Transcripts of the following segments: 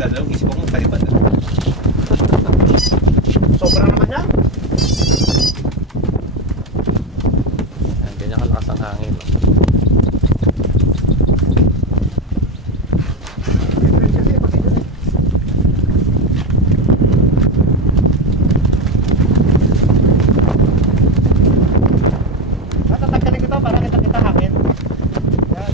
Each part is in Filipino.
Dadalawang isip ako kalipad. Sobra naman yan. Yan, ganyan kalakas ang hangin. Tatagkalin ko ito para kita hangin. Yan.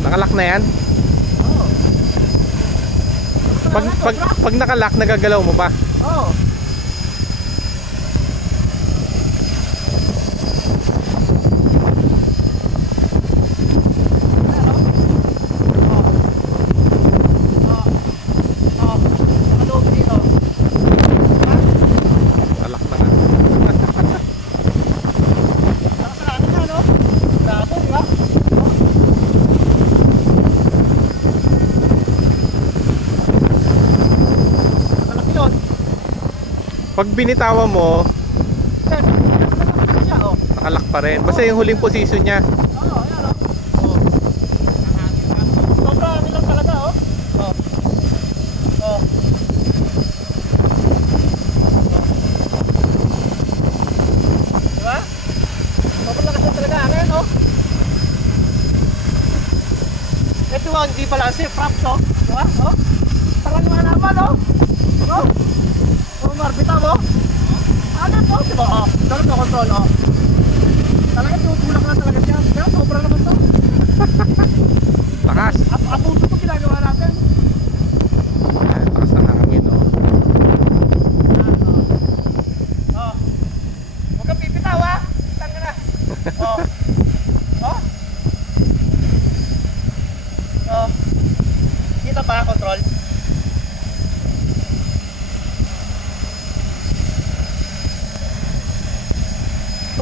Nakalak na yan? Oo. Pag nakalak, nagagalaw mo pa? Oo. Nakalak na nga. Pag binitawan mo, nakalak pa rin. Basta yung huling position niya. Sobra lang talaga, oh. Diba? Sobrang lakas na talaga hangin, oh. Ito hindi balanse, props, oh. Diba? Oh. Parang naman, oh. Oh. Oh, marbita mo. Ano po? Diba? Oh. Dapat na control, oh. Talaga tutulak na talaga siya. Kaya sobra naman to. Lakas. Apunto po ginagawa natin. Ayan, lakas ng hangin, oh. Oh. Huwag kang pipitaw, ha? Saan ka na? Oh. Oh. Oh. Kita pa, control.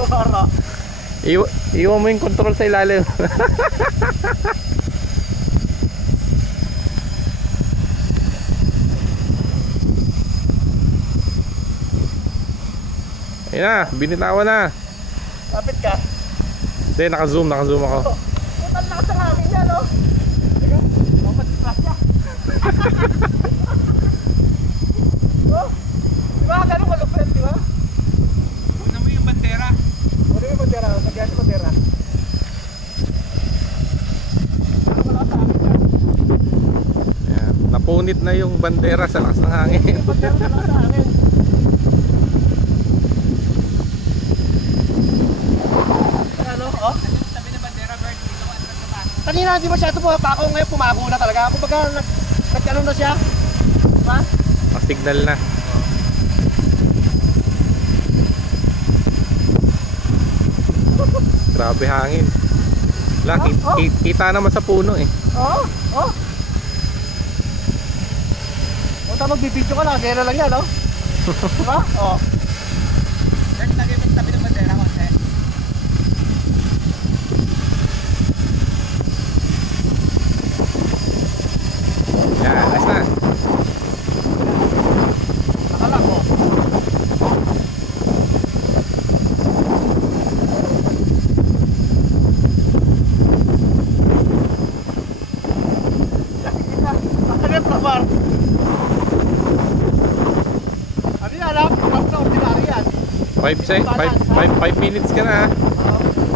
Para. Iwan mo yung control sa ilalim. Ayun na, binitawan na. Lapit ka. Hindi, naka-zoom ako. Oh. Putal na ka sa hangin yan, oh. Teka, mamadisgrasya. Oh. Diba, ganun malupit, diba? Una mo yung bandera. Ano yung bandera? Nagyan yung bandera. Ano wala sa hangin yan? Ayan, napunit na yung bandera sa lakas ng hangin. Yung bandera na lang sa hangin. Ano, oh? Sabi ng bandera, Bert, dito ko atras na pa. Kanina hindi masyado pumapako, ngayon pumago na talaga. Kumbaga, nagkaroon na siya. Diba? Signal na. Grabe hangin. Kita naman sa puno eh. Oo, oo. Punta magbibidyo ka lang, gano'n lang yan, no? Diba? Oo. Bert, lagi mo tabi ng bandera konti. Yan, ayos na. Nakalang, oh. Sakit na, bar. Ano yan? 5 minutes ka na ha. Oo.